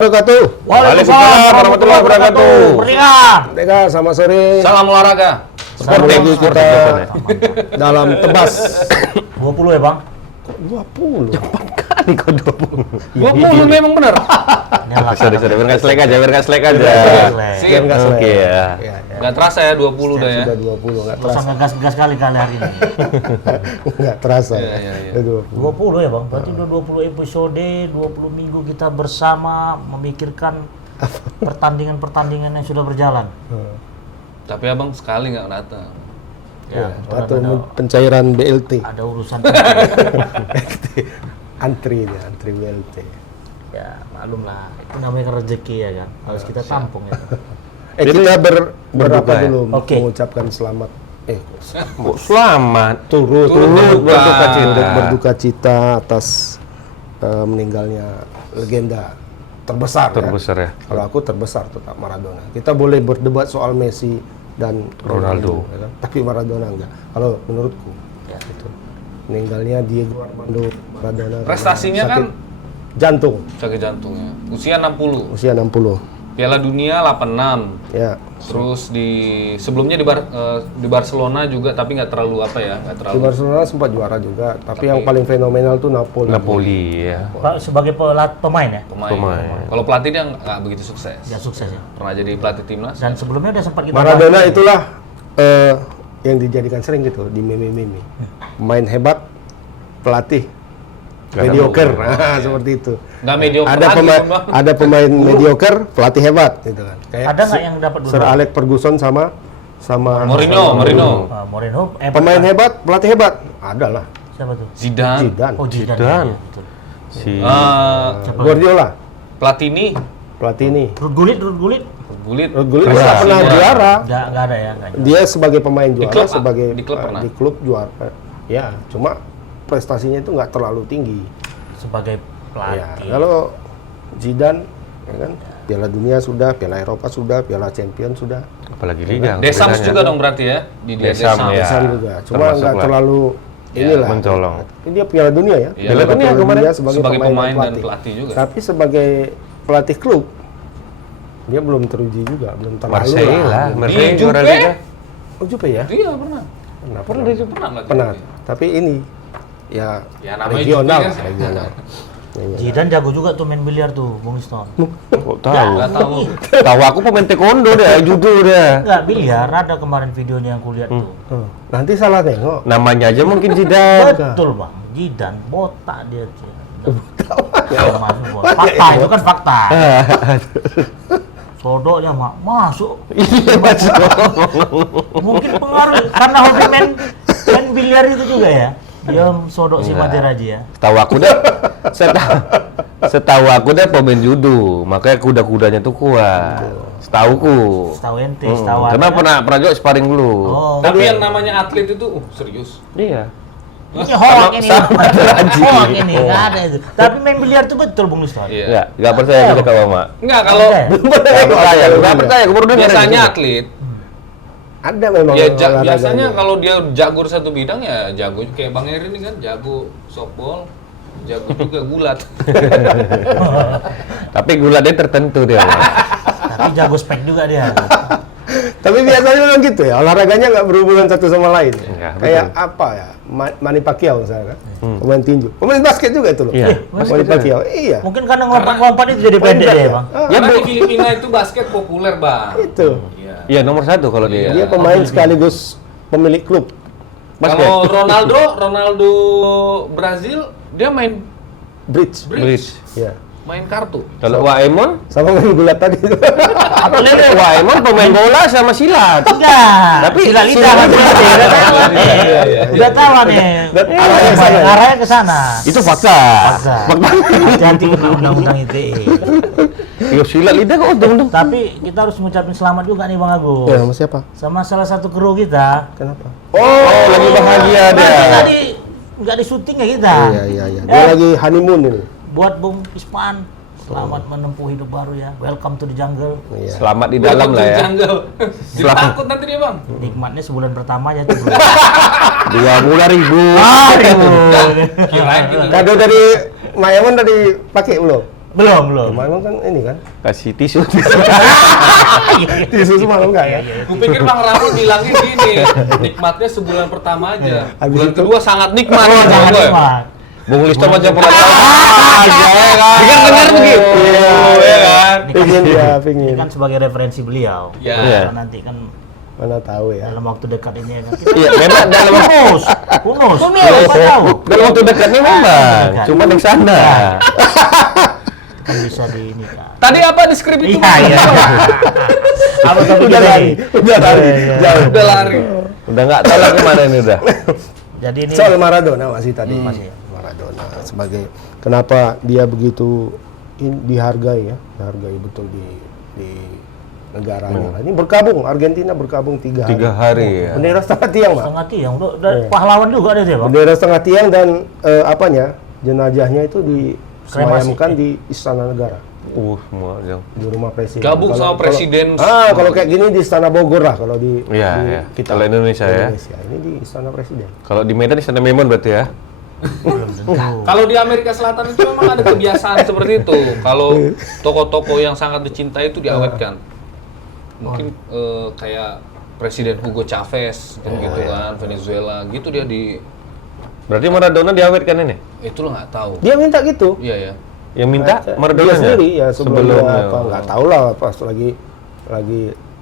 wabarakatuh. Waalaikumsalam warahmatullahi wabarakatuh. Merdeka, selamat sore. Salam olahraga. Lagi kita dalam tebas 20 ya, Bang? 20. Cepat kali kok 20 memang benar. Sorry, biar nggak selek aja. Biar nggak selek. Oke ya. Nggak terasa ya 20 udah ya. Sudah 20, nggak Terus terasa. gas-gas kali hari ini. Nggak terasa. Iya. Udah 20 ya, Bang? Berarti udah 20 episode, 20 minggu kita bersama memikirkan pertandingan-pertandingan yang sudah berjalan. Tapi abang sekali nggak datang. Ya, atau pencairan BLT. Ada urusan. Antri BLT. Ya, maklum lah. Itu namanya rezeki ya kan. Harus kita tampung ya. Kita berapa berduka ya? dulu Oke. mengucapkan selamat. Selamat. Turut berduka berduka cita atas meninggalnya legenda terbesar ya. Kalau aku terbesar tetap Maradona. Kita boleh berdebat soal Messi dan Ronaldo. ya kan? Tapi Maradona enggak. Kalau menurutku Ya. itu meninggalnya Diego Armando Maradona. Prestasinya sakit kan jantung, sakit jantungnya. Usia 60. usia 60. Piala Dunia 86. Ya. Terus sebelumnya di Barcelona juga, tapi nggak terlalu nggak Di terlalu. Barcelona sempat juara juga, tapi yang paling fenomenal tuh Napoli. Ya. Pak, sebagai pemain ya? Pemain. Kalau pelatih dia nggak begitu sukses. Ya sukses ya. Pernah jadi pelatih timnas. Dan sebelumnya udah sempat kita Maradona bahas. itulah yang dijadikan sering gitu di meme-meme. Pemain hebat, pelatih mediocre, seperti itu. Nggak mediocre Ada lagi, Bang. ada pemain mediocre, pelatih hebat, gitu kan. Kayak Ada nggak yang dapat dulu? Sir Alex Ferguson sama Mourinho. Mourinho. Pemain hebat, pelatih hebat, ada lah. Siapa tuh? Zidane. Zidane, Oh, Zidane. Zidane. Ya, betul. Eh, Guardiola, Platini. Platini. Ruud Gullit. Gullit. Gullit nggak pernah Prestasinya. juara. Nggak ada ya? Nggak. Dia sebagai pemain juara, klub, sebagai di klub pernah? di klub juara. Ya, cuma prestasinya itu nggak terlalu tinggi. Sebagai Ya, pelatih. kalau Zidane, ya kan, Piala Dunia sudah, Piala Eropa sudah, Piala Champion sudah, Apalagi Liga. Desams juga dong berarti ya. Di Desan Desams. juga. Cuma termasuk nggak lah. terlalu inilah. mencolong. Tapi dia Piala Dunia ya. Iya, Piala Dunia kemarin sebagai pemain dan pelatih juga. Tapi sebagai pelatih klub, dia belum teruji juga, belum terlalu Marseille lah. lah. Di juara Juve. Liga. Oh, Juve ya? Iya pernah. Pernah. Pernah. Pernah. Tapi ini ya, Ya, namanya regional, Juve kan. regional. Zidane jago juga tuh main biliar tuh, Bung Iston. Kok tahu? Nggak tahu. Tahu aku pemain taekwondo deh, judo deh. Enggak, biliar ada kemarin videonya yang kulihat tuh. Nanti salah tengok. Namanya aja mungkin Zidane. Betul, Bang. Zidane botak dia. Masuk botak. Fakta itu kan fakta. Sodoknya masuk. Iya masuk. Mungkin pengaruh karena hobi main biliar itu juga ya. Dia sodok si Materazzi ya. Setahu aku deh pemain judo, makanya kuda-kudanya tuh kuat. Setauku. Setahu ente, setahu Karena Anda. pernah juga sparring dulu. Oh, Tapi yang namanya atlet itu serius. Iya. ini hoax ini. Materazzi. Hoax ini, nggak ada itu. Tapi main biliar itu betul, Bung Iston. Iya. Enggak percaya kita ke Mama. Enggak, kalau Enggak percaya, aku baru dengar. biasanya atlet Ada memang ya olahraganya. biasanya kalau dia jago di satu bidang ya jago kayak Bang Eri ini kan jago softball, jago juga gulat. Tapi gula dia tertentu dia. Tapi jago spek juga dia. Tapi biasanya memang gitu ya, olahraganya nggak berhubungan satu sama lain. Iya, Kayak betul. apa ya, Manny Pacquiao misalnya kan, pemain tinju, pemain basket juga itu loh. Iya, Manny Pacquiao, iya. Mungkin karena ngompat-ngompat itu jadi pendek Pendek ya, ya? Bang. Karena di Filipina itu basket populer, Bang. Itu. Iya. Iya, nomor 1 kalau dia. Dia pemain sekaligus pemilik klub. Basket. Kalau Ronaldo Brazil dia main Bridge. Bridge. Ya. main kartu. Kalau Waemon, Sama main gulat tadi. Waemon pemain bola sama silat. Enggak. Tapi tidak lidah kan berarti. Udah tahu nih. Arahnya ke sana ya? Arahnya ke sana. Itu fakta. Paksa. Hati-hati kena undang-undang ITE. Yo silat lidah kok untung. Tapi kita harus mengucapkan selamat juga nih Bang Agus. Ya, sama siapa? Sama salah satu kru kita. Kenapa? Oh, lagi bahagia dia. Nggak di syuting ya kita. Iya. Dia lagi honeymoon ini. Buat Bung Ispan, selamat menempuh hidup baru ya. Welcome to the jungle. Iya. Selamat di dalam lah ya. Dia takut nanti dia, Bang. Nikmatnya sebulan pertama aja tuh. 20.000. Kirain gitu. Kado dari Maemon tadi pakai belum? Belum. Cuma emang kan ini kan Kasih tisu. tisu semalam nggak ya? Kupikir Bang Ramon bilangnya gini, nikmatnya sebulan pertama aja. Habis Bulan itu- kedua sangat nikmat. Oh, gitu, jangan gue. nikmat. Bung Listo macam pernah tahu. Dia kan dengar begitu. Ya kan? Pingin dia, Ini pingin. kan sebagai referensi beliau. Ya. Iya. Nah, nanti kan Mana tahu ya. dalam waktu dekat ini ya kan. Kita Iya, memang dalam waktu Kunus, siapa tahu. dalam waktu dekat ini memang. dekat. Cuma di sana. Kan bisa di ini kan. Tadi apa di skrip itu? Iya. Apa topik Udah kita lari, ini? udah lari, Iya. jauh. Udah lari. Udah nggak tahu lagi mana ini udah. Jadi ini Soal Maradona masih tadi. Masih. Maradona sebagai kenapa dia begitu dihargai ya, dihargai betul di negaranya. Ini berkabung Argentina berkabung 3 hari. 3 hari ya. Bendera setengah tiang, Pak. setengah tiang, udah pahlawan juga ada dia, Bang. Bendera setengah tiang dan jenazahnya itu disemayamkan di Istana Negara Semua yang. di rumah presiden. Gabung sama presiden. Kalau kayak gini di Istana Bogor lah kalau di Iya, iya. Kalau Indonesia ya. Ini di Istana Presiden. Kalau di Medan di sana Memon berarti ya. Belum tentu. Kalau di Amerika Selatan itu memang ada kebiasaan seperti itu. Kalau tokoh-tokoh yang sangat dicintai itu diawetkan. Mungkin kayak Presiden Hugo Chavez gitu kan, Venezuela gitu dia di Berarti Maradona diawetkan ini. itu lo nggak tahu. Dia minta gitu. Iya ya. Yang minta Maradona Dia sendiri ya sebelum dia apa nggak tahu lah pas lagi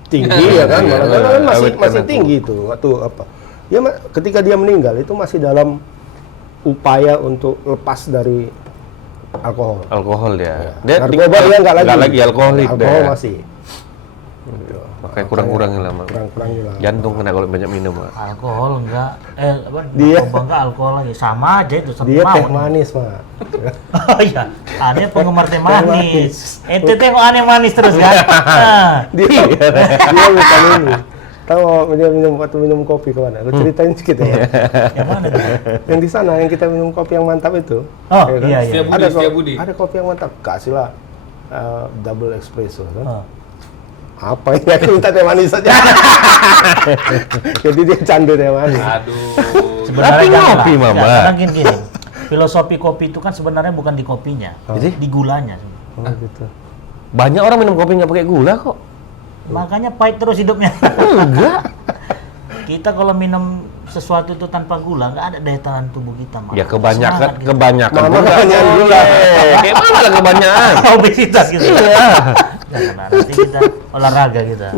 tinggi ya kan. Maradona kan masih Awetkan aku. tinggi itu waktu apa. Dia ketika dia meninggal itu masih dalam upaya untuk lepas dari alkohol. Alkohol dia. Narkoba dia nggak lagi. alkoholik Alkohol dia. masih. Makanya kurang-kurangin lah, Mak. Kurang-kurangin lah. Jantung kena kalau banyak minum, Mak. Alkohol enggak, Dia- narkoba enggak, alkohol lagi. Sama aja itu, satu Dia teh mawon. manis, Pak. Oh iya, aneh penggemar teh manis. manis. Ente teh kok aneh manis terus kan? Nah, Dia bukan ini. Tahu dia waktu minum kopi kemana? Aku ceritain sedikit ya. yang mana tuh? Yang di sana yang kita minum kopi yang mantap itu. Oh, ya kan? iya, iya. Setiabudi. Ada kopi yang mantap. Kasih lah double espresso kan. Oh. Apa ini aku minta teh manis saja. Jadi dia candu teh manis. Aduh. Sebenarnya Tapi jangan ngopi, lah. Mama. Ya, karena gini, filosofi kopi itu kan sebenarnya bukan di kopinya, Jadi? di gulanya. Oh, gitu. Banyak orang minum kopi nggak pakai gula kok. Makanya pahit terus hidupnya. Enggak. Kita kalau minum sesuatu itu tanpa gula, nggak ada daya tahan tubuh kita. Malah. Ya kebanyakan Semangat gitu. kebanyakan Mama pun kebanyakan nggak gula. boleh. Kayak mana lah kebanyakan? Obesitas gitu. Iya. Jangan, nanti kita olahraga kita.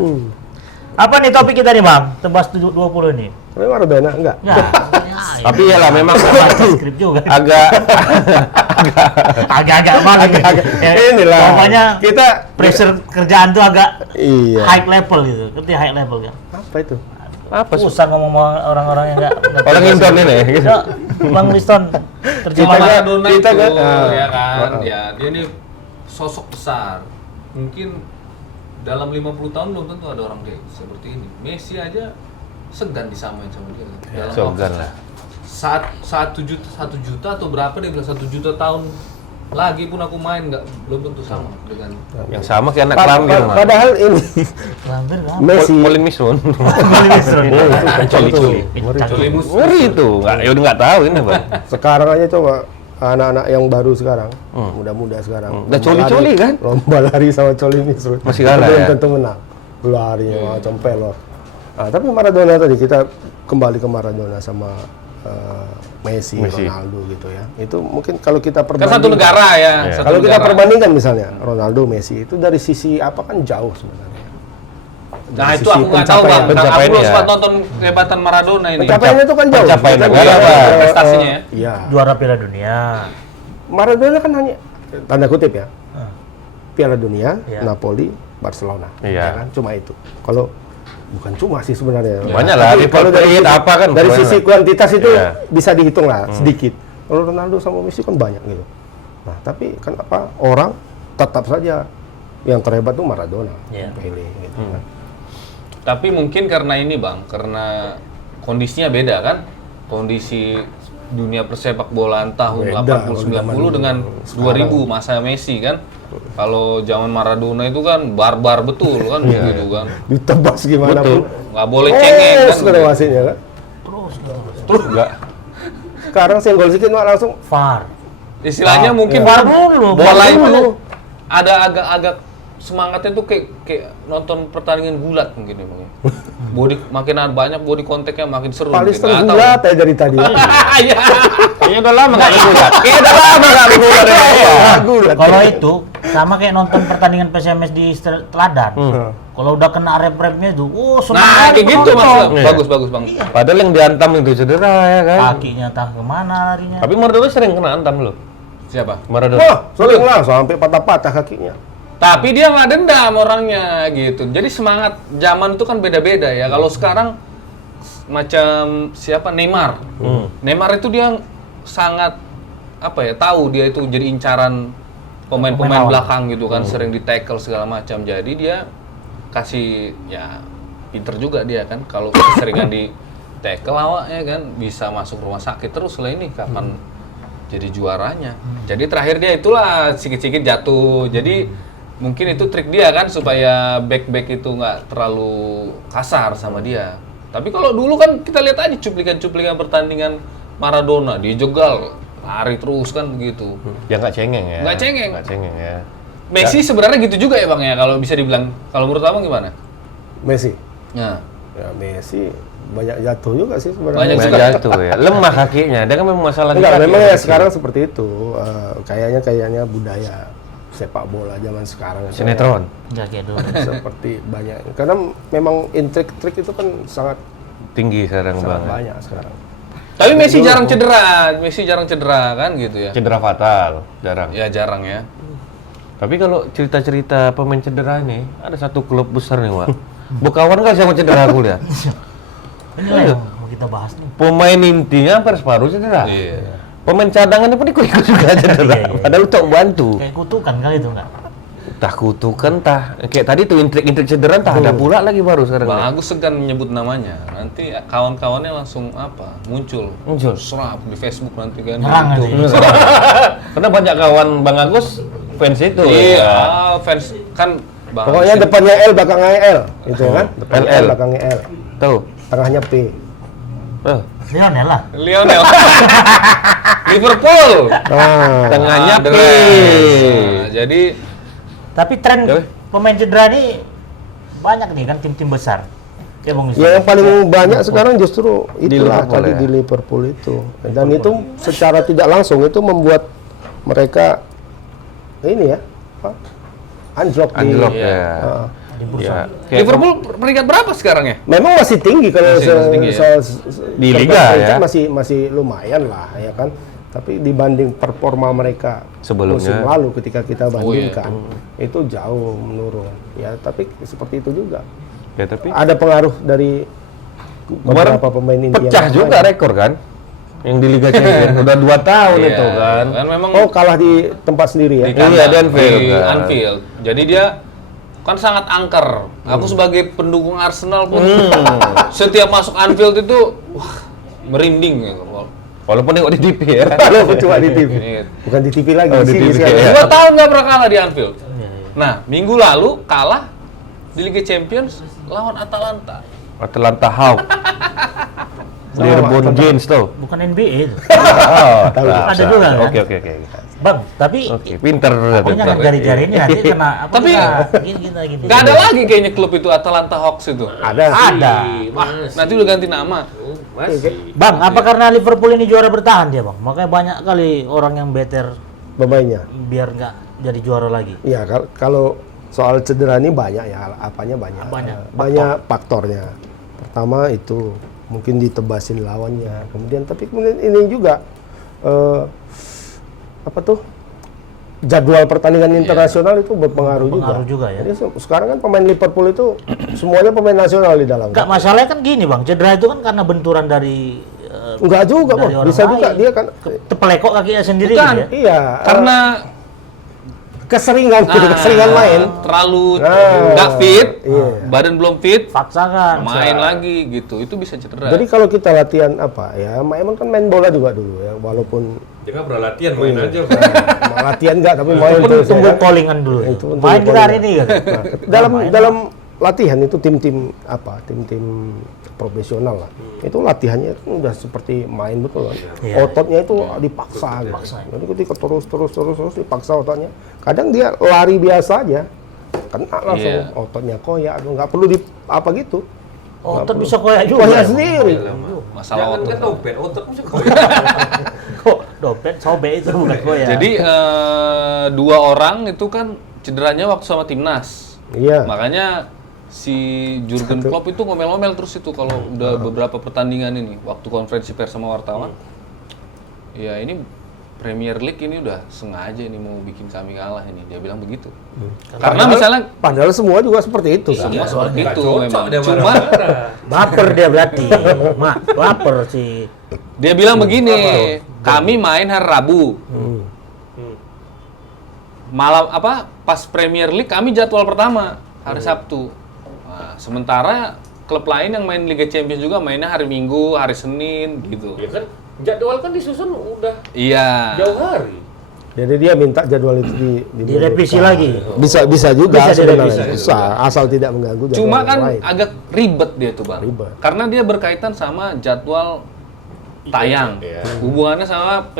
Apa nih topik kita nih, Bang? Tebas 20 nih. Tapi Maradona enggak. Ya, Tapi ya lah memang baca skrip juga. agak Agak-agak banget. Ya, Inilah. Pokoknya Kita pressure kerjaan tuh agak iya. high level gitu. Ngerti high level kan? Apa itu? apa sih? Susah ngomong sama orang-orang yang enggak Orang Indon ini. Ya, Bang Liston terjemah. Maradona kita itu, kan, ya kan, ya dia ini sosok besar. Mungkin dalam 50 tahun belum tentu ada orang kayak seperti ini. Messi aja segan disamain sama dia. Dalam Segan waktu- lah. Saat 1 juta atau berapa dia bilang 1 juta tahun lagi pun aku main belum tentu sama dengan Yang sama kayak anak kelamin, Mak. Padahal ini Hampir kan? Messi Colin Misron. Coli-coli. Colimus. Ngeri itu. Enggak, ya udah nggak tahu ini, Bang. Sekarang aja coba anak-anak yang baru sekarang, muda-muda sekarang. Udah coli-coli kan? Lomba lari sama coli misrut. Masih kalah Belum ya? tentu menang. Larinya macam pelor. Nah, tapi Maradona tadi kita kembali ke Maradona sama Messi, Ronaldo gitu ya. Itu mungkin kalau kita Kan perbandingkan satu negara ya. Iya. Satu kalau kita negara. perbandingkan misalnya Ronaldo, Messi itu dari sisi apa kan jauh sebenarnya. Nah Dari itu sisi aku nggak tahu bang. pencapaian. Aku belum Pencapaiannya. sempat nonton kehebatan Maradona ini. Pencapaiannya itu kan jauh. Pencapaian Kita negara, lihat, Pak. Prestasinya ya? Iya. Juara Piala Dunia. Maradona kan hanya tanda kutip ya. Ah. Piala Dunia, Iya. Napoli, Barcelona. Iya. Ya kan? Cuma itu. Kalau bukan cuma sih sebenarnya. Banyak lah, Tapi kalau dari River Plate, sisi- apa kan, dari banyak. sisi kuantitas itu Iya. bisa dihitung lah sedikit. Kalau Ronaldo sama Messi kan banyak gitu. Nah, tapi kenapa orang tetap saja yang terhebat tuh Maradona, Iya. Pele gitu kan. Tapi mungkin karena ini bang, karena kondisinya beda kan, kondisi dunia persepak bolaan tahun Beda, 80-90 kalau dengan zaman 2000 masa Messi kan. Kalau zaman Maradona itu kan barbar betul kan gitu kan. Ditebas gimana Betul. pun. Nggak boleh cengeng kan. Sudah wasitnya kan. Terus Terus enggak. Sekarang senggol sedikit Mak, langsung VAR. Istilahnya mungkin dulu. bola Baru itu dulu. ada agak-agak semangatnya tuh kayak nonton pertandingan gulat mungkin ya, Bang. Body makin banyak body kontaknya makin seru. Paling gitu. Nggak tahu. gulat ya dari tadi. Iya. Kayaknya udah lama nggak gulat. Kayaknya udah lama nggak gulat. Gulat. Kalau itu sama kayak nonton pertandingan PSMS di Teladan. Kalau udah kena rep-repnya itu, Nah, kayak gitu maksudnya. Mas. Bagus Bang. Padahal yang diantam itu cedera ya kan. Kakinya entah kemana larinya. Tapi Maradona sering kena antam loh. Siapa? Maradona. Wah, sering lah sampai patah-patah kakinya. Tapi dia nggak dendam orangnya gitu. Jadi semangat zaman itu kan beda-beda ya. Kalau sekarang macam siapa Neymar. Neymar itu dia sangat tahu dia itu jadi incaran pemain-pemain lawan. belakang gitu kan, sering di tackle segala macam. Jadi dia kasih ya pinter juga dia kan. Kalau keseringan di tackle awaknya kan bisa masuk rumah sakit terus lah ini kapan jadi juaranya. Jadi terakhir dia itulah sikit-sikit jatuh. Jadi mungkin itu trik dia kan supaya back itu nggak terlalu kasar sama dia. Tapi kalau dulu kan kita lihat aja cuplikan-cuplikan pertandingan Maradona, dia jegal, lari terus kan begitu. Ya nggak cengeng ya. Nggak cengeng. Nggak cengeng ya. Messi sebenarnya gitu juga ya Bang ya kalau bisa dibilang. Kalau menurut Abang gimana? Messi. Nah, Ya Messi banyak jatuh juga sih sebenarnya. Banyak Nggak juga. jatuh ya. Lemah kakinya. Dia kan memang masalah di Enggak, kaki. memang ya sekarang seperti itu. Kayaknya budaya sepak bola zaman sekarang itu Sinetron. Enggak kayak dulu. seperti banyak. Karena memang trik-trik itu kan sangat Tinggi sekarang bang. banyak sekarang. Tapi Messi jarang cedera kan gitu ya. Cedera fatal. Jarang. Ya jarang ya. Tapi kalau cerita-cerita pemain cedera ini, ada satu klub besar nih, Wak. Bukawan kan sama cedera aku lihat. Inilah yang mau kita bahas nih. Pemain intinya hampir separuh cedera. Iya. Pemain cadangan pun ikut juga cedera. Iya. Padahal untuk bantu. Kayak kutukan kali itu enggak? Tah kutukan tah. Kayak tadi tuh intrik-intrik cedera tah ada pula lagi baru sekarang. Bang Agus segan menyebut namanya. Nanti kawan-kawannya langsung muncul. Muncul. Serap di Facebook nanti kan. Nyerang di aja. YouTube. Karena banyak kawan Bang Agus fans itu. Iya, ya. fans kan Bang Pokoknya Agus depannya L, belakangnya L, gitu kan? Depannya LL. L, belakangnya L, Tuh. tengahnya P. Oh. Lionel lah. Lionel. Liverpool. Ah, Tengahnya P. Nah, jadi Tapi tren Ya, weh. pemain cedera ini banyak nih kan tim-tim besar. Ya Bung Yusuf. ya yang paling banyak sekarang justru itulah Liverpool, tadi ya? di Liverpool itu. Dan itu secara tidak langsung itu membuat mereka ini ya, anjlok di. Anjlok Iya. ya. Di bursa. Ya. Kayak Liverpool peringkat berapa sekarang ya? Memang masih tinggi kalau Masih tinggi ya? Di Liga ya? masih lumayan lah ya kan. Tapi dibanding performa mereka Sebelumnya. musim lalu ketika kita iya. bandingkan itu jauh menurun. Ya tapi seperti itu juga. Ya tapi Ada pengaruh dari kemarin beberapa pemain inti pecah yang juga lain. rekor kan? Yang di Liga Champions udah 2 tahun Iya, itu kan. Kan memang Oh kalah di tempat sendiri ya? di Iya, kandang, di Anfield, di kan. Anfield. Jadi dia kan sangat angker. Aku sebagai pendukung Arsenal pun setiap masuk Anfield itu wah merinding ya. Walaupun nengok di TV ya. Kalau cuma di TV, Iya. bukan di TV lagi. Oh, di sini TV, sekarang. ya. 2 tahun nggak pernah kalah di Anfield. Iya, iya. Nah, minggu lalu kalah di Liga Champions lawan Atalanta. Atlanta Hawk. Dearborn Giants tuh. Bukan NBA itu. Oh, Ada juga, kan? Oke. Bang, tapi Oke, pinter. pokoknya kan jari-jari ini nanti kena apa Tapi- gini. Nggak ada lagi kayaknya klub itu Atalanta Hawks itu. Ada. Ada. Wah, nanti udah ganti nama. Bang, apa karena Liverpool ini juara bertahan dia, Bang? Makanya banyak kali orang yang better Pemainnya. biar nggak jadi juara lagi. Ya kalau soal cedera ini banyak ya, apanya banyak. Banyak. Banyak faktornya. Pertama itu mungkin ditebasin lawannya. Kemudian ini juga jadwal pertandingan internasional itu berpengaruh Berpengaruh juga ya. Jadi sekarang kan pemain Liverpool itu semuanya pemain nasional di dalam. Enggak, masalahnya kan gini, Bang. Cedera itu kan karena benturan dari Enggak juga, dari Bang. orang Bisa juga lain. dia kan Tepelekok kakinya sendiri Bukan. gitu ya. iya, Karena keseringan main. terlalu Nah, nggak fit, iya. badan belum fit, Paksakan. main lagi gitu. Itu bisa cedera. Jadi kalau kita latihan emang kan main bola juga dulu ya, walaupun Dia nggak pernah latihan, main aja. latihan enggak tapi main Itu terus ya tunggu kan? callingan dulu. Itu untuk Main kita hari calling. ini kan. Dalam latihan itu tim-tim profesional lah. Itu latihannya itu udah seperti main betul kan. Iya. Ototnya itu dipaksa gitu. Jadi ketika terus dipaksa ototnya. Kadang dia lari biasa aja, kena langsung ototnya koyak, nggak perlu gitu. Otot bisa koyak juga. Koyak sendiri. Masalah otot. Kan dompet, otot bisa koyak. Kok dompet sobek itu bukan koyak. Jadi 2 orang itu kan cederanya waktu sama timnas. Iya. Makanya si Jurgen Klopp itu ngomel-ngomel terus itu kalau udah beberapa pertandingan ini waktu konferensi pers sama wartawan. Ya ini Premier League ini udah sengaja ini mau bikin kami kalah ini, dia bilang begitu. Karena misalnya Padahal semua juga seperti itu kan. semua seperti nggak itu cocok memang. dia Cuman marah-marah. Baper dia berarti. Baper sih. dia bilang begini, kami main hari Rabu. Malam pas Premier League kami jadwal pertama hari Sabtu. Nah, sementara klub lain yang main Liga Champions juga mainnya hari Minggu, hari Senin gitu. Ya kan jadwal kan disusun udah Iya. jauh hari. Jadi dia minta jadwal itu Direvisi lagi. Bisa juga Bisa sebenarnya. direvisi. Bisa, asal tidak mengganggu jadwal Cuma yang kan lain. agak ribet dia tuh, Bang. Ribet. Karena dia berkaitan sama jadwal tayang. Iya. Hubungannya sama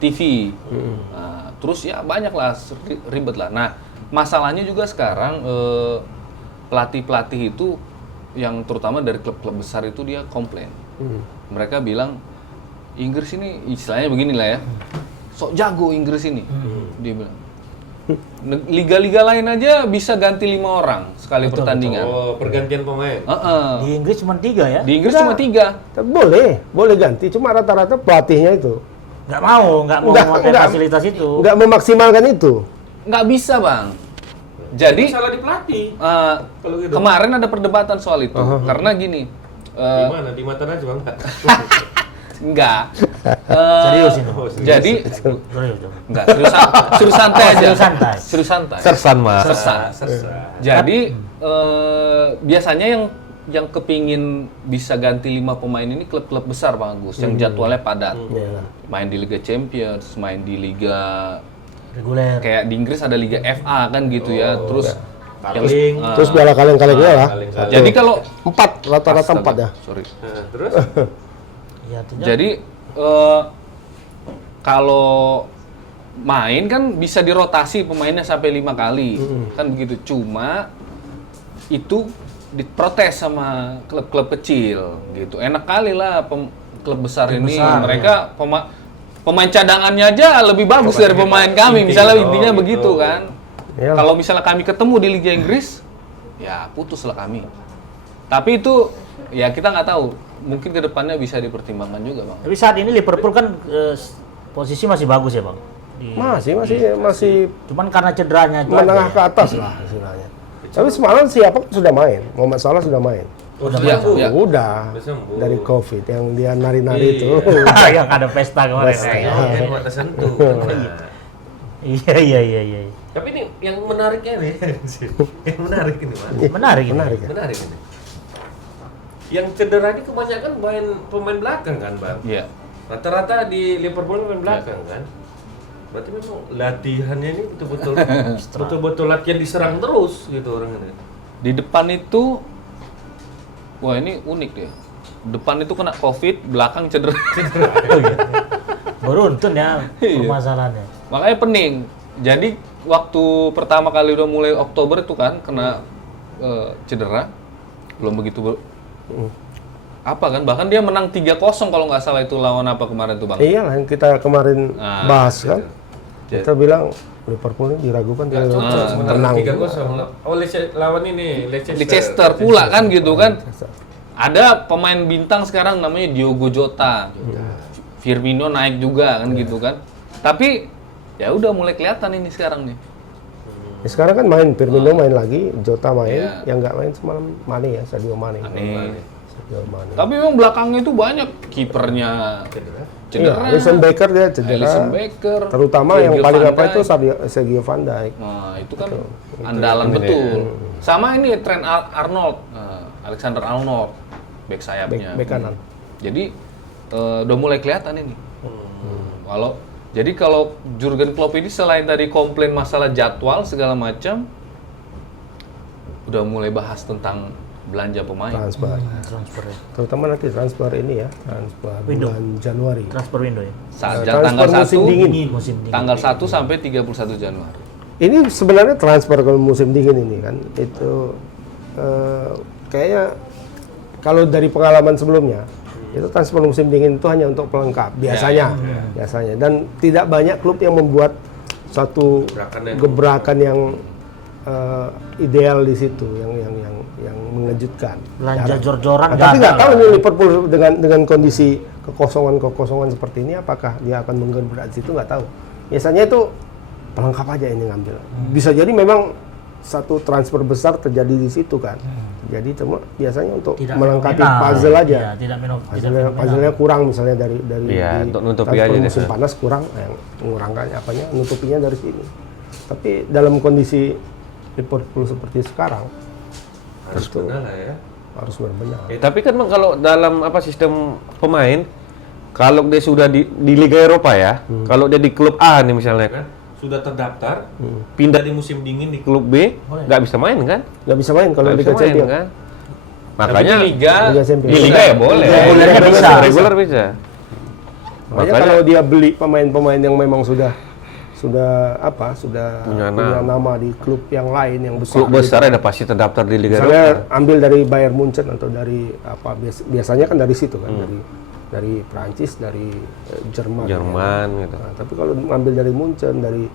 TV. Nah, terus ya banyak lah ribet lah. Nah, masalahnya juga sekarang pelatih-pelatih itu yang terutama dari klub-klub besar itu dia komplain. Mereka bilang Inggris ini istilahnya beginilah ya. Sok jago Inggris ini. Dia bilang. Liga-liga lain aja bisa ganti 5 orang sekali pertandingan. Oh, pergantian pemain. Heeh. Di Inggris cuma 3 ya? Di Inggris cuma 3. Boleh ganti. Cuma rata-rata pelatihnya itu Nggak mau memakai fasilitas itu. nggak memaksimalkan itu. Nggak bisa, Bang. Jadi Salah di pelatih. Kalau gitu. kemarin ada perdebatan soal itu. Karena gini, Gimana? Di mata Najwa enggak? enggak. Serius ini. Oh, serius. Jadi Serius dong. enggak, serius santai aja. Serius santai. Serius santai. Sersan, Mas. Sersa. Jadi biasanya yang kepingin bisa ganti 5 pemain ini klub-klub besar, Bang Agus, yang jadwalnya padat. Main di Liga Champions, main di liga Reguler. kayak di Inggris ada Liga FA kan gitu ya. Terus Paling. Terus piala kaleng-kalengnya lah. Kaleng-kaleng. jadi kalau 4 rata-rata 4 ya. Sorry. Nah, terus Ya, artinya Jadi kalau main kan bisa dirotasi pemainnya sampai 5 kali, kan begitu. Cuma itu diprotes sama klub-klub kecil gitu. Enak kali lah klub besar ini, mereka pemain cadangannya aja lebih bagus dari pemain kami. Misalnya intinya begitu kan. Iyalah. Kalau misalnya kami ketemu di Liga Inggris, ya putuslah kami. Tapi itu ya kita nggak tahu. Mungkin kedepannya bisa dipertimbangkan juga, Bang. tapi saat ini Liverpool kan posisi masih bagus ya, Bang. Masih Cuman karena cederanya itu menengah aja ke atas lah istilahnya. Tapi semalam siapa sudah main? Muhammad Salah sudah main. udah Iya, sembuh. iya. Udah Udah sembuh. dari COVID yang dia nari-nari itu. ya. Yang ada pesta kemarin. Kan mata sentuh. Iya. Tapi ini yang menariknya nih, yang menarik ini, Mas. Menarik ini. Menarik ya. Menarik ini. Yang cedera ini kebanyakan pemain belakang kan, Bang? Iya. Rata-rata di Liverpool pemain belakang kan? Berarti memang latihannya ini betul-betul latihan diserang terus gitu orang ini. Di depan itu, wah ini unik ya. Depan itu kena COVID, belakang cedera. Beruntun ya Iya. permasalahannya. Makanya pening. Jadi waktu pertama kali udah mulai Oktober itu kan kena cedera, belum begitu apa kan? Bahkan dia menang 3-0 kalau nggak salah itu lawan apa kemarin tuh, Bang? Iya lah yang kita kemarin Nah, bahas kan. Kita bilang Liverpool ini diragukan dia tenang. 3-0. Oh, lawan ini Leicester pula kan gitu kan. Ada pemain bintang sekarang namanya Diogo Jota. Firmino naik juga kan gitu kan. Tapi ya udah mulai kelihatan ini sekarang nih. Ya, sekarang kan main Firmino main lagi, Jota main, Iya. yang nggak main semalam Mane ya, Sadio Mane. Aneh. Sadio Mane. Tapi memang belakangnya itu banyak kipernya Iya, cedera. Alisson Becker dia cedera. Alisson Becker. Terutama yang Virgil paling van apa itu Dijk. Sergio Van Dijk. Nah, itu kan andalan betul. Sama ini Trent Arnold, Alexander Arnold, back sayapnya. Bek kanan. Jadi udah mulai kelihatan ini. Jadi kalau Jurgen Klopp ini selain dari komplain masalah jadwal segala macam, udah mulai bahas tentang belanja pemain. Transfer. Transfer ya. Terutama nanti transfer ini ya, transfer Window. bulan Januari. Transfer window ya. Saat Transfer tanggal 1 musim dingin. Musim dingin. tanggal 1 sampai 31 Januari. Ini sebenarnya transfer kalau musim dingin ini kan, itu kayaknya kalau dari pengalaman sebelumnya, itu transfer musim dingin itu hanya untuk pelengkap biasanya, dan tidak banyak klub yang membuat satu gebrakan yang ideal di situ, yang mengejutkan. Belanja jor-joran. Tapi gagal nggak tahu lah. nih Liverpool dengan kondisi kekosongan seperti ini, apakah dia akan menggebrak di situ, nggak tahu. Biasanya itu pelengkap aja ini ngambil. Bisa jadi memang satu transfer besar terjadi di situ kan. Jadi cuma biasanya untuk Tidak melengkapi fenomenal. puzzle aja. Iya, tidak Puzzle-nya, puzzle-nya kurang misalnya dari Iya, di untuk nutupi transfer aja deh. musim panas kurang, yang mengurangkannya apanya, nutupinya dari sini. Tapi dalam kondisi Liverpool seperti sekarang Harus itu benar lah ya. harus benar-benar. Tapi kan Bang, kalau dalam sistem pemain, kalau dia sudah di Liga Eropa ya, kalau dia di klub A nih misalnya kan, Sudah terdaftar, pindah di musim dingin di klub B, nggak bisa main kan? Nggak bisa main kalau Nggak Liga bisa main Champions. kan? Makanya Tapi Liga Liga Champions. di Liga ya boleh. Regulernya bisa. Reguler bisa. Makanya kalau dia beli pemain-pemain yang memang sudah Punya punya nama di klub yang lain yang besar. klub besar ada pasti terdaftar di Liga Misalnya Eropa. ambil dari Bayern Munchen atau dari biasanya kan dari situ kan, dari Prancis, dari Jerman. Jerman ya. gitu. Nah, tapi kalau ngambil dari Munchen, dari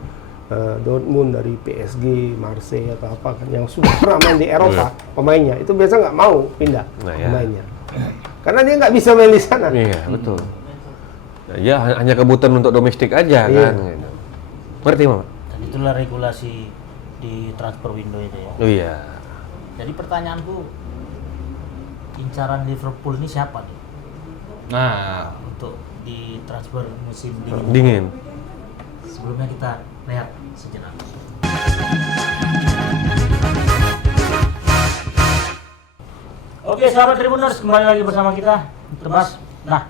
Dortmund, dari PSG, Marseille atau apa kan yang sudah pernah main di Eropa pemainnya itu biasa nggak mau pindah Nah, ya. pemainnya, karena dia nggak bisa main di sana. Iya, betul. Nah, ya hanya kebutuhan untuk domestik aja Iya. kan gitu. Ngerti, Mama? Dan itulah regulasi di transfer window itu ya. Oh iya. Jadi pertanyaanku, incaran Liverpool ini siapa nih Nah, untuk di transfer musim dingin? Dingin. Sebelumnya kita lihat sejenak. Oke, sahabat Tribuners, kembali lagi bersama kita, Tebas. Nah,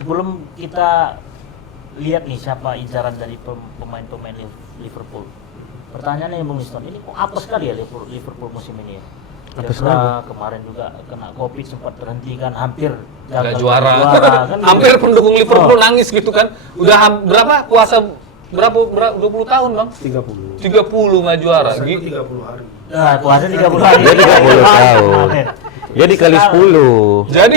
sebelum kita lihat nih siapa incaran dari pemain-pemain Liverpool. Pertanyaannya Bung Liston, ini kok apa sekali ya Liverpool musim ini ya? Cedera, kemarin juga kena Covid, sempat terhenti kan, hampir nggak gagal juara. kan, Hampir gitu. pendukung Liverpool Oh. nangis gitu kan. Udah berapa puasa berapa 20 tahun, Bang? 30. 30 nggak juara. Itu Gitu. 30 hari. Nah, puasa 30 hari. Dia 30 tahun. Amin. Dia dikali 10. Jadi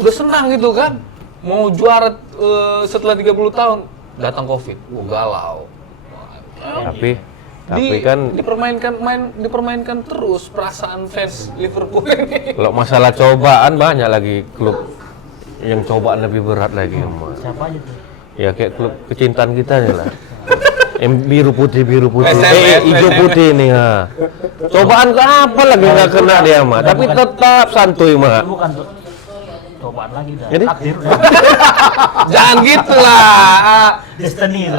udah senang gitu kan. Mau juara setelah 30 tahun datang Covid. Galau. Tapi kan dipermainkan terus perasaan fans Liverpool ini. kalau masalah cobaan banyak lagi klub yang cobaan lebih berat lagi, Mas. Siapa aja tuh? Ya kayak klub kecintaan kita nih lah. Yang biru putih SMS. hijau putih nih ha. Cobaan ke apa lagi nggak kena dia mah, tapi tetap santuy mah. Bukan tuh. Cobaan lagi dah. Jadi? Takdir. Jangan gitulah. Destiny itu.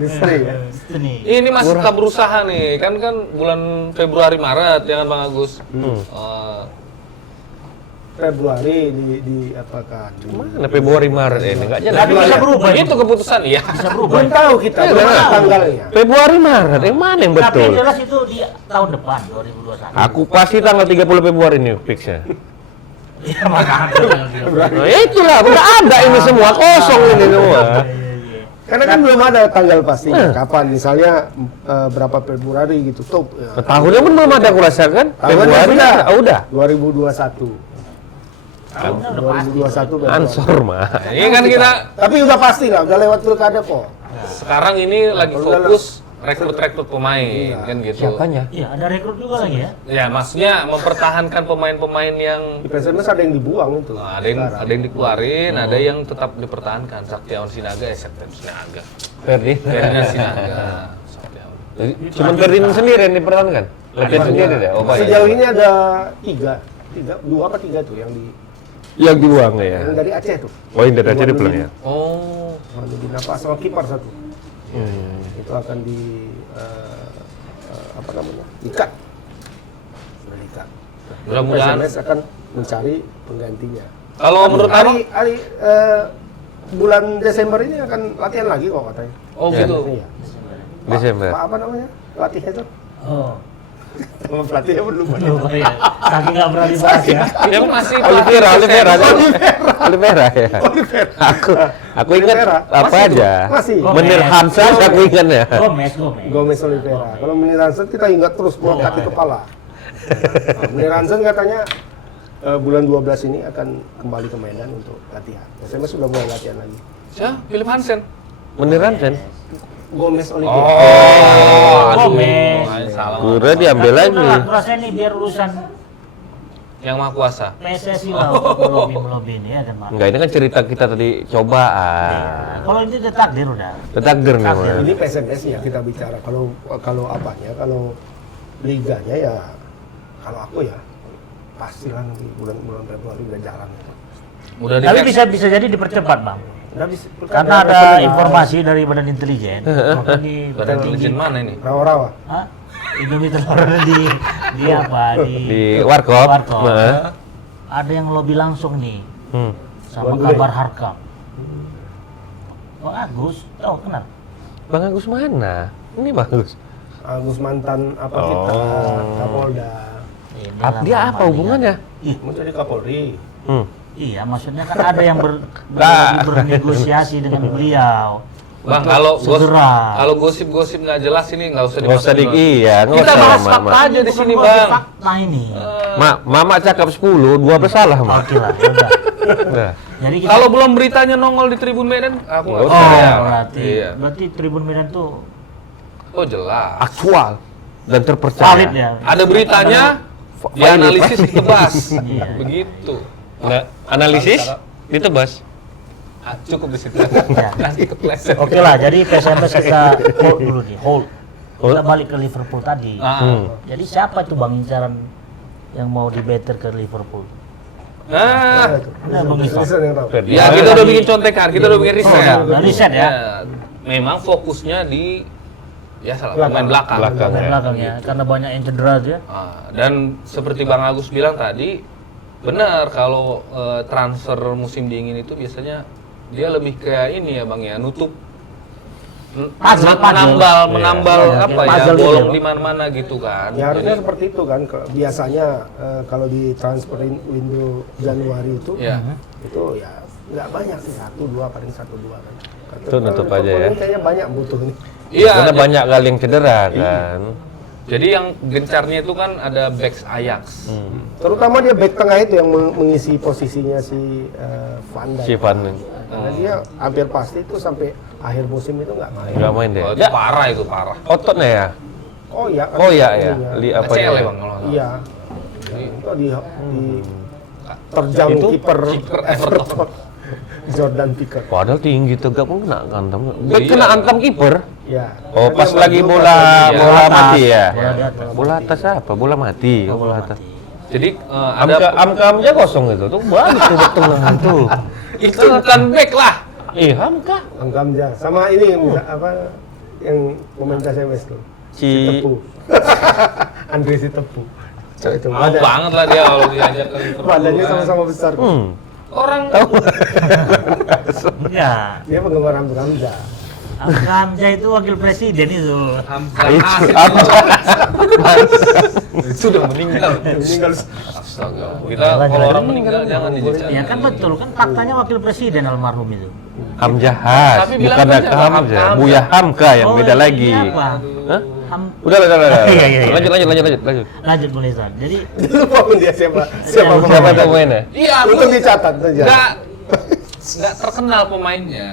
Listrik ya. Destiny. Ini masih tetap berusaha nih. Kan bulan Februari Maret ya kan Bang Agus. Februari di apa kan? Mana Februari Maret ini nggak jelas. Tapi bisa berubah. Itu keputusan iya. Bisa berubah. Belum tahu kita belum ada tanggalnya. Februari Maret yang mana yang Tapi betul? yang jelas itu di tahun depan 2021. Aku pasti tanggal 30 Februari nih fixnya. Iya makanya. Nah, ya itulah, udah ada ini semua kosong ini semua. Karena kan belum ada tanggal pastinya kapan, misalnya berapa Februari gitu. Top. Ya. Tahunnya pun belum ada aku rasakan. Februari udah. 2021. 2021 Februari. Ansor mah. Ini kan kita Tapi udah pasti lah, udah lewat pilkada kok. sekarang ini lagi fokus rekrut pemain kan gitu. Siapanya? Iya, ada rekrut juga lagi ya. Ya maksudnya mempertahankan pemain-pemain yang Di PSMS ada yang dibuang itu. ada yang dikeluarin, ada yang tetap dipertahankan. Saktiawan Sinaga, Septem Sinaga, Ferdinand Sinaga, Saktiawan. Cuman Ferdinand sendiri yang dipertahankan? Latihan sendiri deh? Oh, Sejauh ini ada dua apa tiga tuh yang yang dibuang ya? yang dari Aceh tuh. Oh, ini dari Aceh dipulang ya? Oh, Di Napas sama kiper satu. Itu akan apa namanya? Ikat. Sudah ikat. mudah-mudahan. PSMS akan mencari penggantinya. Kalau menurut Abang, bulan Desember ini akan latihan lagi kok katanya. oh gitu. Iya. Desember. Apa namanya? Latihnya itu? Oh. Sama pelatihnya belum. Oh, iya. Saking nggak berani bahas ya. Dia masih Oliveira ya. Oliveira. Aku ingat Oliveira. apa Masih tuh, aja. masih. Menir Hansas aku ingat ya. Gomez. Gomez Oliveira. Kalau Menir Hansen kita ingat terus buat kaki kepala. Menir Hansen katanya bulan 12 ini akan kembali ke Medan untuk latihan. SMS sudah mulai latihan lagi. Siapa? Philip Hansen. Menir Hansen. Gomez Oliveira. Aduh. Gomez. Salah. Kura diambil lagi. Rasanya ini biar urusan Yang maha kuasa. PSSI lah untuk melobi ini ya kan Pak. Enggak, ini kan cerita kita tadi cobaan. Kalau ini udah takdir udah. Takdir nih. Takdir. Mas. Ini PSMS ya kita bicara. Kalau apanya, kalau liganya ya, kalau aku ya pastilah nanti bulan Februari udah jalan. Udah Tapi di bisa jadi dipercepat Bang. Udah bisa. Karena ada informasi dari Badan Intelijen. Ini Badan intelijen mana ini? Rawa-rawa. Hah? Indomie telur di apa Di Warkop. Nah. Ada yang lobby langsung nih sama Bang kabar harkam. Bang Agus, kenal? Bang Agus mana? Ini bagus. Agus mantan apa kita Kapolda. Ini Dia lama apa hubungannya? Mau jadi Kapolri. Iya, maksudnya kan ada yang bernegosiasi dengan beliau. Bang, kalau Segera. kalau gosip-gosip nggak jelas ini nggak usah Nggak usah dibahas. iya, nggak Kita usah bahas Mama. fakta aja di sini, Bukan Bang. fakta ini. Mama cakap 10, 2 bersalah, Mak. Oke lah, ya udah. Nah. Jadi kita Kalau belum beritanya nongol di Tribun Medan, aku nggak Oh, percaya. berarti Iya. berarti Tribun Medan tuh Oh jelas. Aktual dan terpercaya. valid ya. Ada beritanya, dianalisis ditebas. Iya. Begitu. Nah, analisis ditebas. Cukup di situ. Ya. Nanti kepleset. Oke lah, jadi PSMS kita hold dulu nih, hold. Kita balik ke Liverpool tadi. Jadi siapa itu Bang incaran yang mau di better ke Liverpool? Nah, Nah, Bang Isan. Bisa yang tahu. ya kita udah bikin contekan, kita udah bikin riset. udah riset ya. Memang fokusnya di salah Belakang. pemain belakang. Belakang. Pemain belakang ya, karena banyak yang cedera tuh ya. Dan seperti Bang Agus bilang tadi, benar kalau transfer musim dingin itu biasanya dia lebih kayak ini ya Bang ya, nutup Puzzle. menambal Iya, apa kayak ya, puzzle gitu bolong ya. di mana-mana gitu kan. Ya harusnya Jadi, seperti itu kan. Biasanya kalau di transferin window Januari itu, ya. itu ya nggak banyak sih, 1-2 paling 1-2 kan. Itu nutup aja ya. Kayaknya banyak butuh nih. Iya, Karena jadi- banyak kali yang cedera kan. Jadi yang gencarnya itu kan ada backs Ajax. Terutama dia back tengah itu yang mengisi posisinya si Van Dijk. Si Van. Karena dia hampir pasti itu sampai akhir musim itu nggak main. Enggak main deh. Oh, itu parah itu parah. Ototnya ya. Oh iya. Oh iya ya. Iya. Li apa ACL ya ya? Bang kalau nggak salah. Iya. Itu di terjang Itu kiper kiper Everton. Jordan Pickford. Padahal tinggi tegak pun kena antam. Iya. Kena antam kiper. Ya. Oh, pas Dia lagi maju, bola pas lagi- bola atas. mati ya. Bola di atas. Bola atas apa? Bola mati. Oh, bola atas. Jadi ada Amka kosong itu. Tuh bagus tuh di tengah tuh. itu bukan back lah. Hamka. Angkamja. Sama ini apa yang pemain SMS tuh. Si Tepu. Andre si Tepu. So, itu Mau banget lah dia kalau diajak ke Liverpool. badannya kan. sama-sama besar. Orang Ya, Dia penggemar Hamza. Hamza itu wakil presiden itu. sudah meninggal. Meninggal. Astaga. Kita kalau orang meninggal jangan dijejak. Ya kan betul kan faktanya wakil presiden almarhum itu. Hamzahas, Tapi bilang bukan aja, Hamzah, Hamzah. Buya Hamka yang beda ini lagi. Apa? Hah? Ham- Udah. Iya, iya. Lanjut. Lanjut boleh San. Jadi Lupa pun dia siapa Siapa pemain. pemainnya? Iya, Untung dicatat saja. nggak terkenal pemainnya.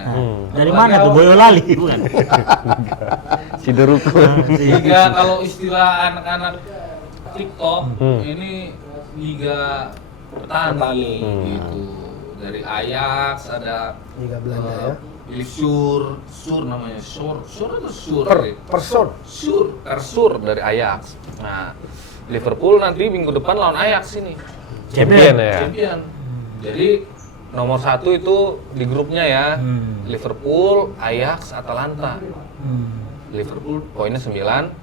dari mana tuh Boyolali bukan? Si Deruko. Liga kalau istilah anak-anak TikTok ini liga petani gitu. Dari Ajax ada Liga Belanda ya. Sur namanya Sur atau Sur? Persur dari Ajax. Nah, Liverpool nanti minggu depan lawan Ajax ini. Champion ya. Champion. Jadi nomor 1 itu di grupnya ya. Liverpool, Ajax, Atalanta. Liverpool poinnya 9,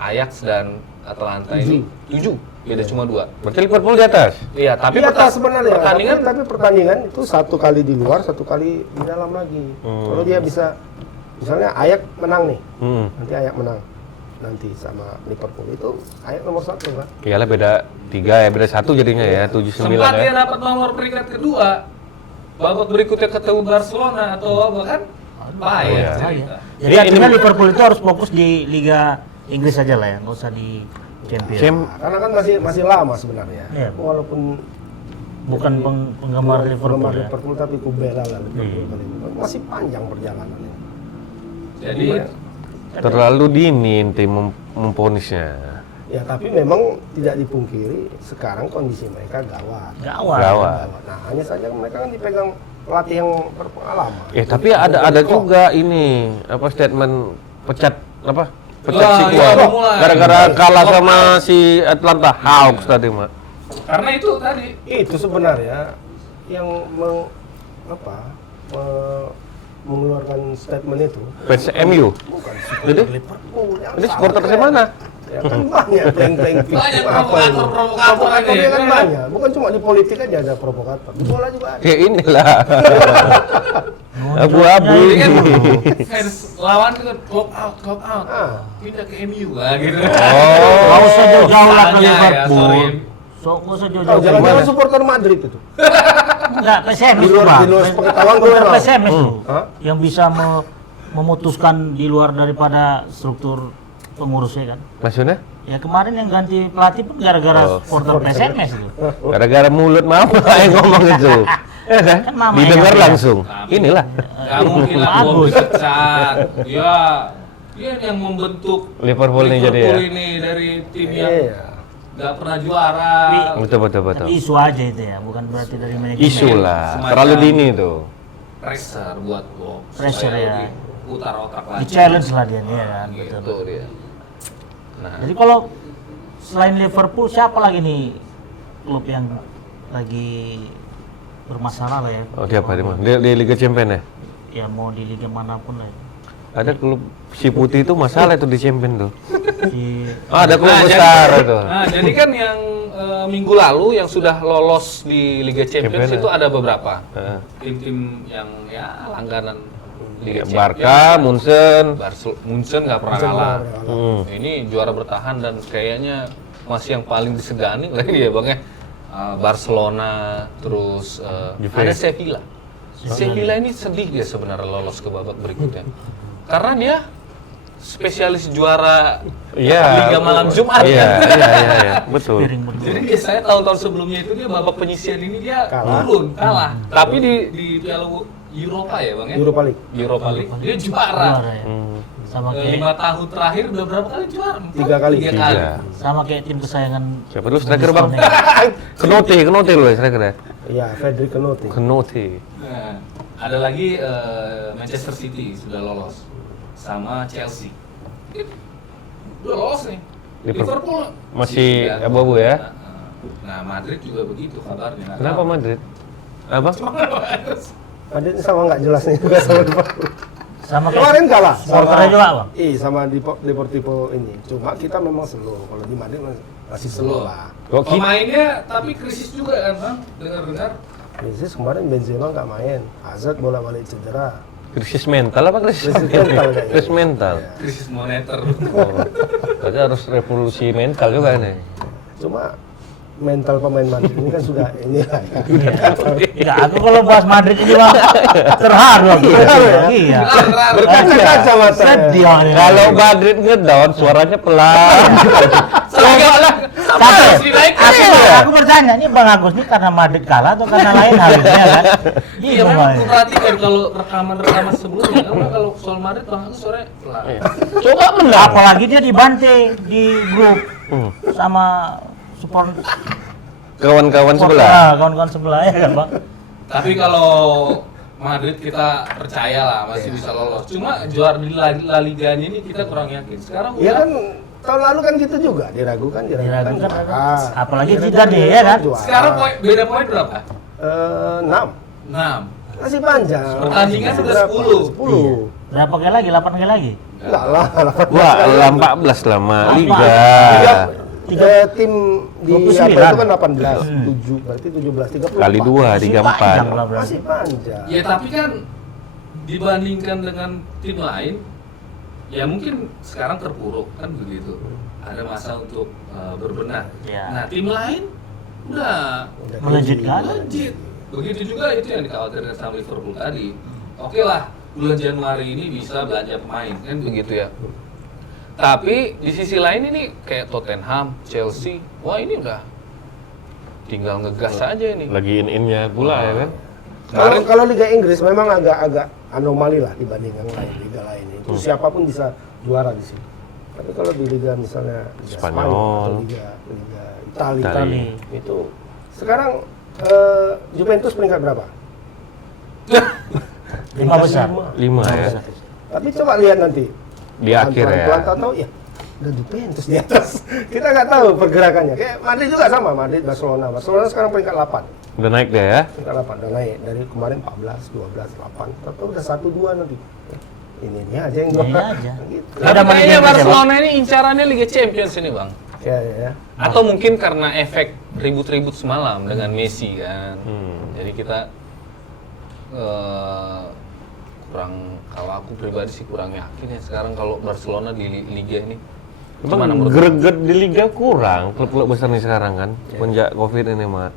Ajax dan Atalanta ini 7. Beda cuma 2. Berarti Liverpool di atas. Iya, tapi Di atas sebenarnya. pertandingan Tapi pertandingan itu 1 kali di luar, 1 kali di dalam lagi. Kalau dia bisa, misalnya Ajax menang nih, nanti Ajax menang. nanti sama Liverpool itu kayak nomor 1 kan. Iyalah beda 3 ya, beda 1 jadinya ya, 7-9 Sempat dia ya. dapat nomor peringkat kedua. Babak berikutnya ketemu Barcelona atau apa kan? Bahaya. cerita. Jadi akhirnya Liverpool itu harus fokus di Liga Inggris saja lah ya, nggak usah di Champions. Nah, karena kan masih lama sebenarnya. Iya. Walaupun Bukan penggemar Liverpool penggemar ya. Liverpool tapi kubela lah Liverpool. Masih panjang perjalanannya. Jadi Terlalu dini inti memponisnya. Ya tapi memang tidak dipungkiri sekarang kondisi mereka gawat. Gawat. Nah hanya saja mereka kan dipegang pelatih yang berpengalaman. Tapi ada juga ini apa statement pecat si iya, Kuat mulai. gara-gara kalah sama si Atlanta Hawks tadi mah. karena itu tadi Itu sebenarnya yang mengeluarkan statement itu Fans MU. bukan Jadi Liverpool yang ini salah. supporter dari mana? Ya kan banyak playing Banyak apa ini? provokator-provokator Provokatornya aja, kan ya. banyak, bukan cuma di politik aja ada provokator, di bola juga ada. Ya inilah. Abu-abu ini kan ini. fans lawan itu clock out Ah. pindah ke MU lah gitu. Nggak usah jauh-jauh lah ke Makanya ya, Liverpool. sorry. Nggak usah Oh, jauh-jauh. jangan-jangan supporter Madrid itu. Enggak, PSMS Di luar sepengetahuan gue memang. PSMS tuh. Hah? Yang bisa memutuskan di luar daripada struktur pengurusnya kan. Maksudnya? Ya kemarin yang ganti pelatih pun gara-gara supporter PSMS itu. Gara-gara mulut mama yang ngomong itu. Ya kan? Kan mama Didengar yang- langsung. Inilah. Gak mungkin lah gua Bagus. dipecat. Ya, dia yang membentuk Liverpool nih jadi ya? ini dari tim yang Iya. gak pernah juara. Betul. Tapi isu aja itu ya, bukan berarti dari manajemen. Isu lah. Semacam- Terlalu dini tuh. Pressure buat gua. Pressure, supaya ya. lebih putar otak lagi. Di challenge lah dia nih ya kan. Gitu Betul. dia. Nah, Jadi kalau selain Liverpool siapa lagi nih klub yang lagi bermasalah lah ya? Oh dia apa dia mah? Di Liga Champions ya? Ya mau di liga manapun lah. Ya. Ada klub si putih itu masalah itu di Champions tuh. Si Ada klub Nah, besar jadi, itu. Nah, jadi kan yang minggu lalu yang sudah lolos di Liga Champions Champions, itu ada beberapa Heeh. tim-tim yang ya langganan Liga Ya, Barca, Munchen. Munchen nggak pernah kalah. Hmm. Ini juara bertahan dan kayaknya masih yang paling disegani lagi ya bang ya. Barcelona, terus Juve. ada Sevilla. Sevilla ini sedih ya sebenarnya lolos ke babak berikutnya. Karena dia spesialis juara Iya. Liga malam Jumat Iya, kan. iya, betul. piring berdua. Jadi biasanya tahun-tahun sebelumnya itu dia babak penyisian ini dia turun, kalah. Tapi di Piala Eropa ya bang ya? Europa League. Europa League dia Juara juara. ya. Hmm. Sama kayak 5 tahun terakhir udah berapa kali juara? 3 kali. 3 kali. Iya. sama kayak tim kesayangan Siapa dulu striker bang? Berlusconi. Kenote lu ya striker ya? Iya, Federico Kenote. Kenote. Nah, ada lagi Manchester City sudah lolos sama Chelsea. Udah lolos nih. Liverpool masih abu-abu ya? Nah, Madrid juga begitu kabarnya. Kenapa Madrid? Apa? Madrid sama nggak jelas nih juga sama Liverpool. Sama kayak Kemarin kalah. supporternya juga bang. Iya, sama di Deportivo ini. Cuma kita memang slow. Kalau di Madrid masih slow lah. Kok kita? Pemainnya tapi krisis juga kan, Bang? Dengar-dengar. Krisis kemarin Benzema nggak main. Hazard bola-balik cedera. Krisis mental apa krisis? Krisis mental kayaknya. Krisis mental. Krisis moneter. Oh, berarti harus revolusi mental juga nih. Cuma mental pemain Madrid ini kan sudah ini lah. Ya aku kalau bahas Madrid ini bang terharu aku. Iya. Berkaca-kaca mata. Sedih aku nih. Kalau Madrid ngedown suaranya pelan. Coba lah. Sama harus dinaikkan. Aku bertanya nih Bang Agus nih karena Madrid kalah atau karena lain hal ini ya kan? Iya, memang aku perhatikan kalau rekaman-rekaman sebelumnya, karena kalau soal Madrid Bang Agus sore pelan. Coba menang. Apalagi dia dibantai di grup sama support Kawan-kawan sebelah. kawan-kawan sebelah ya kan Bang? Tapi kalau Madrid kita percaya lah masih bisa lolos. Cuma juara di La Liga ini kita kurang yakin. Sekarang Iya udah kan tahun lalu kan gitu juga diragukan Diragukan, juara. apalagi Diragukan Zidane ya kan? juara. sekarang beda poin berapa? 6. 6. Masih panjang. Pertandingan sudah 10. 10. Berapa kali lagi? 8 kali lagi? Enggak lah. Wah, 14 lama Liga. Tim di 29. apa itu kan 18, 7 berarti 17, 30. Kali 2, 3, 4. Panjang lah berarti. Masih panjang. Ya tapi kan dibandingkan dengan tim lain ya mungkin sekarang terpuruk kan begitu. Ada masa untuk berbenah. Ya. Nah tim lain udah Melejit kan? melejit. Begitu juga itu yang dikhawatirkan sama Liverpool tadi. Oke lah, bulan Januari ini bisa belanja pemain kan begitu ya. Tapi di sisi lain ini kayak Tottenham, Chelsea, wah ini udah tinggal ngegas aja ini. Lagi in-innya pula ya kan. Kalau Liga Inggris memang agak anomali lah dibanding yang lain, liga lain. Itu siapapun bisa juara di sini. Tapi kalau di liga misalnya Liga Spanyol. atau Liga Italia Itali. itu sekarang Juventus peringkat berapa? 5 besar. 5 ya. Tapi coba lihat nanti Di akhir ya. pelan tahu ya udah Juventus di atas. Kita nggak tahu pergerakannya. Kayak Madrid juga sama, Madrid, Barcelona. Barcelona sekarang peringkat 8. Udah naik deh ya. Peringkat 8 udah naik dari kemarin 14, 12, 8. Tapi udah 1-2 nanti. Ini aja yang Ini juara. aja. Gitu. Ada Tapi kayaknya Madrid aja, Barcelona ini incarannya Liga Champions ini bang. Ya. Atau mungkin karena efek ribut-ribut semalam dengan Messi kan. Jadi kita kurang, kalau aku pribadi sih kurang yakin ya sekarang kalau Barcelona di Liga ini. Gimana Emang menurut greget di liga kurang klub-klub besar nih sekarang kan. Semenjak Covid ini mah.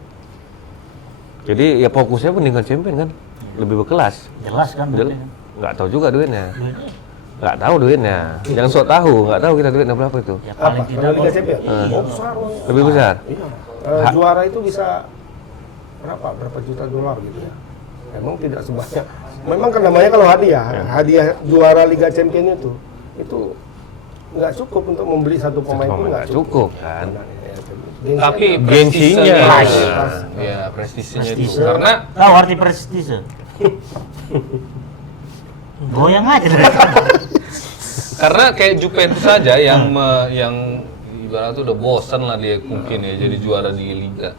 Jadi ya fokusnya pendidikan champion kan. Lebih berkelas. Jelas kan? Jel- duitnya. Nggak tahu juga duitnya. Duitnya. Nggak tahu duitnya. Jangan sok tahu, nggak tahu kita duitnya berapa itu. Ya Apa? paling tidak Kalau Liga Champions? Iya. Oh, besar. Lebih besar. Iya. Juara itu bisa berapa juta dolar gitu ya. Memang tidak sebanyak. Memang kan namanya kalau hadiah juara Liga Champions itu nggak cukup untuk membeli satu pemain pun Nggak cukup kan. Tapi Gengsinya. ya prestisenya itu Prestise. karena Tahu arti prestise? Goyang aja. karena kayak Juventus saja yang ibaratnya udah bosan lah dia mungkin ya jadi juara di Liga.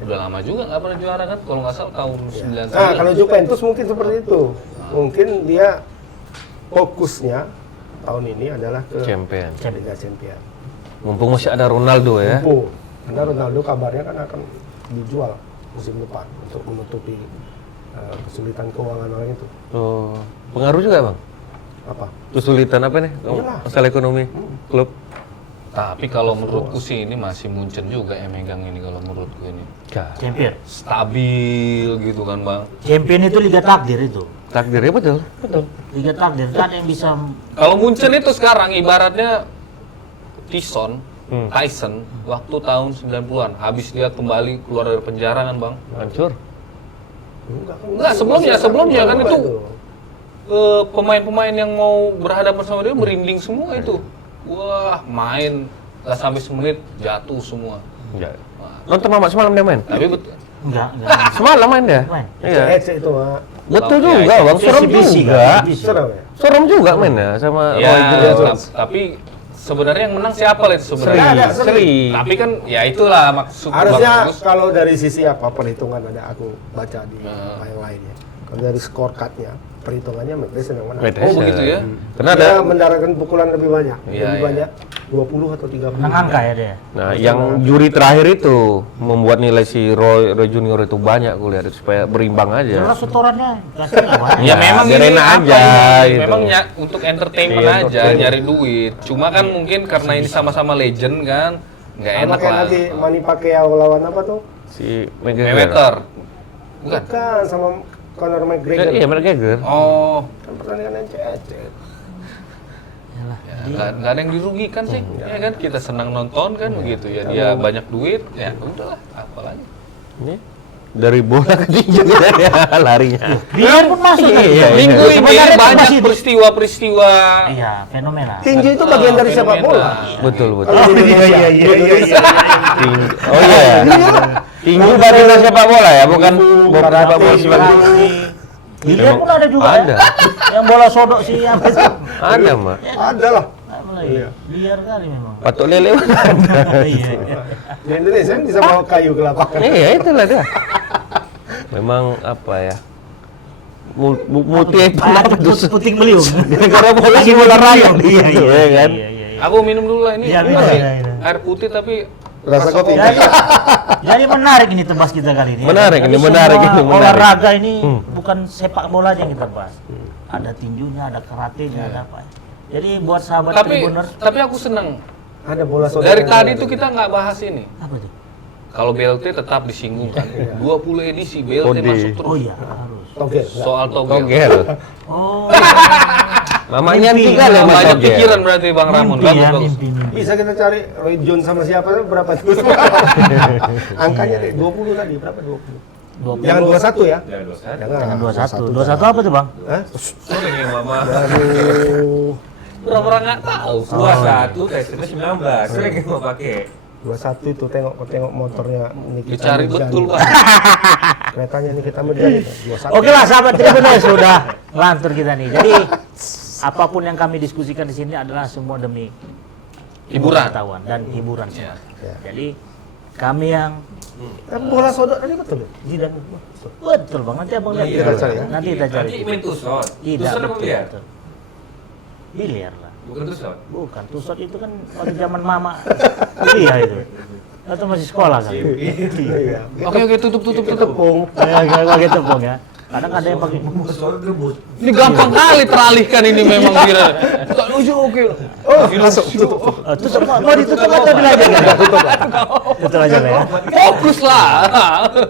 Udah lama juga nggak pernah juara kan kalau nggak salah tahun 99. Nah, kalau Juventus mungkin seperti itu. Mungkin dia fokusnya tahun ini adalah ke Champion. Liga Champions. Mumpung masih ada Ronaldo ya. Mumpung. Karena Ronaldo kabarnya kan akan dijual musim depan untuk menutupi kesulitan keuangan orang itu. Oh, pengaruh juga bang. Apa? Kesulitan apa nih? Iyalah. Masalah ekonomi klub. Tapi kalau menurutku sih ini masih Munchen juga yang megang ini kalau menurutku ini. Champion. Stabil gitu kan bang. Champion itu liga takdir itu. Takdirnya betul. Liga takdir kan yang bisa Kalau Munchen itu sekarang ibaratnya Tyson waktu tahun 90-an habis dia kembali keluar dari penjara kan bang. Hancur. Enggak, sebelumnya kan itu pemain-pemain yang mau berhadapan sama dia merinding semua itu. Wah, main nggak sampai semenit jatuh semua. Enggak. Nonton Mamak semalam dia main. Tapi betul. enggak. Semalam main dia. Main. Iya. itu Mak. Betul Iya, juga bang. Serem Exhibition juga. kan? Serem ya? Serem juga mainnya sama Ya, Roy Johnson. tapi sebenarnya yang menang siapa lah itu Seri. sebenarnya? Seri. Tapi kan ya itulah maksud Harusnya bagus. kalau dari sisi apa perhitungan ada aku baca di yang lainnya. Kalau dari scorecardnya perhitungannya McDason yang menang. Madison. Oh begitu ya. Karena ada. Dia mendaratkan pukulan lebih banyak. Iya, Lebih iya. banyak 20 atau 30. Menang angka ya dia. Nah, yang juri terakhir itu membuat nilai si Roy Junior itu banyak gue lihat supaya berimbang aja. Jelas setorannya kasih nggak banyak. Ya memang biarin ini apa aja ini? gitu. Memang untuk entertainment Iya, aja, entertainment. nyari duit. Cuma kan mungkin karena ini sama-sama legend kan, nggak Sama enak kayak lah. nanti Manny Pacquiao lawan apa tuh? Si Mayweather. Bukan. Bukan sama Conor McGregor. Iya, McGregor. Oh, Kan pertandingan yang cecet. ya, nggak ada yang dirugikan sih. Ya kan kita senang nonton kan begitu ya. Dia banyak duit, ya udahlah, apalagi. Ini dari bola ke tinju ya larinya. Biar pun masuk. Iya, Minggu ini Sebenarnya itu banyak masih- peristiwa-peristiwa. Iya, fenomena. Tinju itu bagian dari sepak bola. Betul, betul. Kalau di Indonesia, di Indonesia. Tinju. Oh iya. Tinju bagian dari sepak bola ya, bukan karate, sepak bola sebagai. Biliar pun ada juga Ada. ya. Yang bola sodok sih apa itu? Ada, Mak. Ada lah. Biar kali memang. Patok lele ada. Iya. Di Indonesia kan bisa bawa kayu ke lapangan. Iya, itulah dia. Memang apa ya? Multi apa tuh? Puting beliung. Gara-gara bola si bola rayong Iya, gitu iya, ya kan. iya, iya, iya. Aku minum dulu lah ini. Iya, Masih iya, iya. air putih tapi Rasa kopi. Jadi menarik ini tebas kita kali ini. Menarik, Jadi ini menarik, semua ini menarik. olahraga ini bukan sepak bola aja yang kita bahas. Ada tinjunya, ada karatenya, ada apa. Jadi buat sahabat Tapi Tribuners, aku senang. Ada bola saudara. Dari yang tadi ada. tuh kita nggak bahas ini. apa tuh? Kalau BLT tetap disinggung kan. 20 edisi BLT Kode. masuk terus. Oh iya, harus. Togel. enggak? Soal togel. Togel. Oh, Mamanya Mimpi. tiga ya Mas Banyak Togel. pikiran berarti Bang Ramon. mimpi ya, Bagus. mimpi. Bisa kita cari Roy Jones sama siapa berapa tuh? Angkanya deh 20 tadi berapa 20? 20. Jangan 21 ya. Ya, dosa. Jangan 21. 21 apa tuh, Bang? Hah? Sore yang mama. Aduh. Orang-orang nggak tahu. 21 tesnya 19. Sering yang mau pakai. 21 itu tengok motornya Nikita Dicari Mirzani. betul Bang. Keretanya Nikita Mirzani. 21. Oke lah sahabat Tribuners, sudah lantur kita nih. Jadi apapun yang kami diskusikan di sini adalah semua demi Hiburan. pengetahuan dan hiburan semua. Ya. Jadi kami yang Bola sodok tadi betul ya? Zidane. betul Bang, nanti Abang lihat. Kita cari ya. Nanti kita cari. Nanti main tusot. Tidak Tusot apa betul. biliar? betul. Biliar lah. Bukan tusot. Bukan, tusot itu kan waktu zaman mama. Iya itu. Atau masih sekolah kan? Iya. Oke, tutup. Tepung. Ya, nggak pakai tepung ya. Kadang ada yang pakai Sore rebus. Ini gampang kali teralihkan ini memang kira. Tak lucu oke. Oh, masuk tutup. tutup, mau ditutup atau dilanjutkan? Tutup aja lah ya. Fokus lah.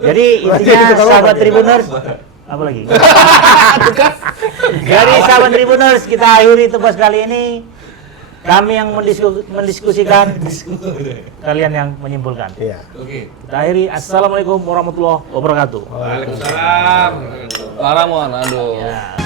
Jadi intinya sahabat Tribuners, apa lagi? Jadi sahabat Tribuners, kita akhiri tugas kali ini. Kami yang mendiskusikan, kalian yang menyimpulkan. Iya. Oke. Kita akhiri. Assalamualaikum warahmatullahi wabarakatuh. Waalaikumsalam. Bang Ramon, aduh. Ya.